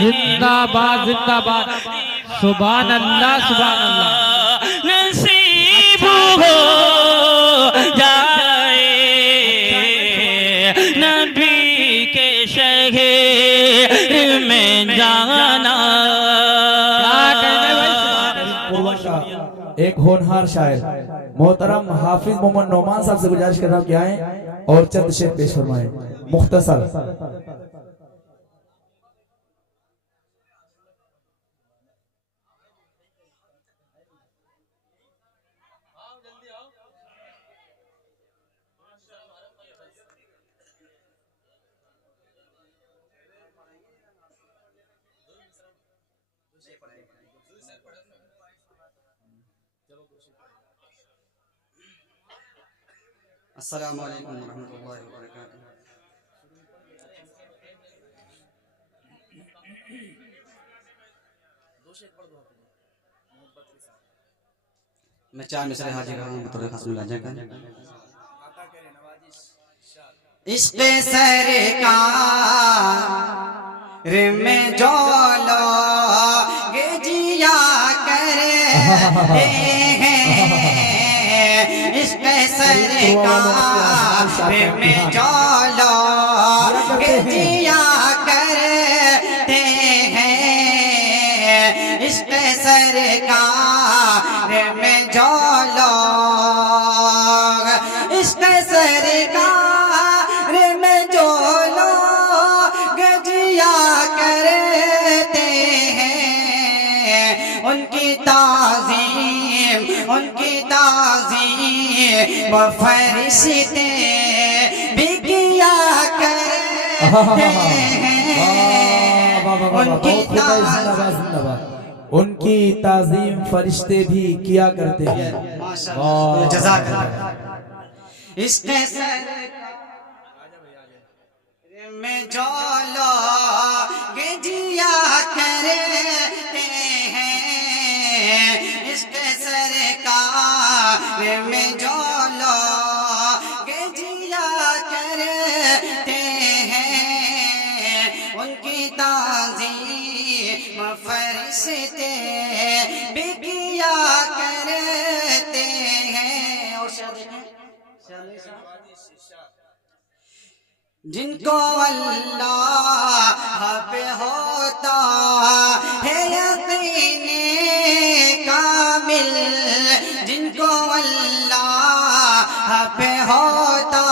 زندہ باد زندہ باد سبحان اللہ سبحان اللہ نصیب ہو جائے نبی کے شہر میں جانا ایک ہونہار شاعر محترم حافظ محمد نعمان صاحب سے گزارش کر رہا ہوں کہ آئیں اور چند شعر پیش فرمائیں مختصر السلام علیکم ورحمۃ اللہ وبرکاتہ۔ میں چار مصرے حاجی کر رہا ہوں بطور خاص ملاجہ کر عشق سرکار میں جو لوگ جیا کرتے ہیں عشق سرکار میں جو لوگ جیا کرتے ہیں عشق سرکار میں جو لوگ عشق سرکار میں جو لوگ جیا کرتے ہیں ان کی تعظیم وہ فرشتے بھی کیا کرتے ہیں ان کی تعظیم فرشتے بھی کیا کرتے ہیں جزاک اللہ۔ عشق سرکار میں جو لوگ جیا کرتے ہیں عشق سرکار میں جو لوگ جیا کرتے ہیں ان کی تعظیم فرشتے بھی کیا کرتے ہیں اور جن کو اللہ پہ ہوتا ہے یقین کامل جن کو اللہ پہ ہوتا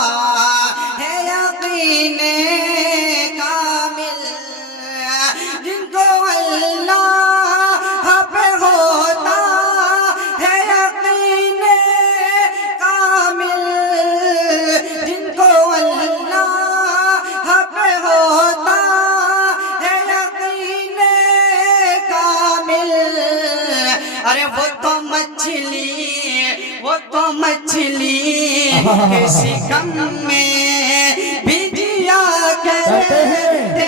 ہے یقین کامل جن کو اللہ پہ ہوتا ہے یقین کامل جن کو اللہ پہ ہوتا ہے یقین کامل ارے وہ تو مچھلی کے شکم میں بھی جیا کرتے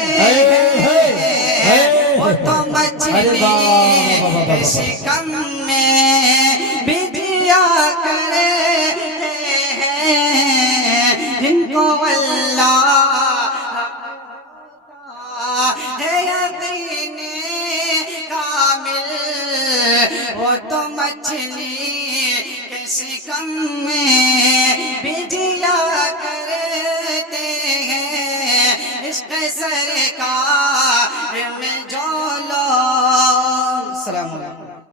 ہیں وہ تو مچھلی کے شکم میں بھی جیا کرتے ہیں جن کو اللہ ہے یقین کامل وہ تو مچھلی کے شکم میں بھی جیا کرتے ہیں عشق سرکار میں جو لوگ السلام علیکم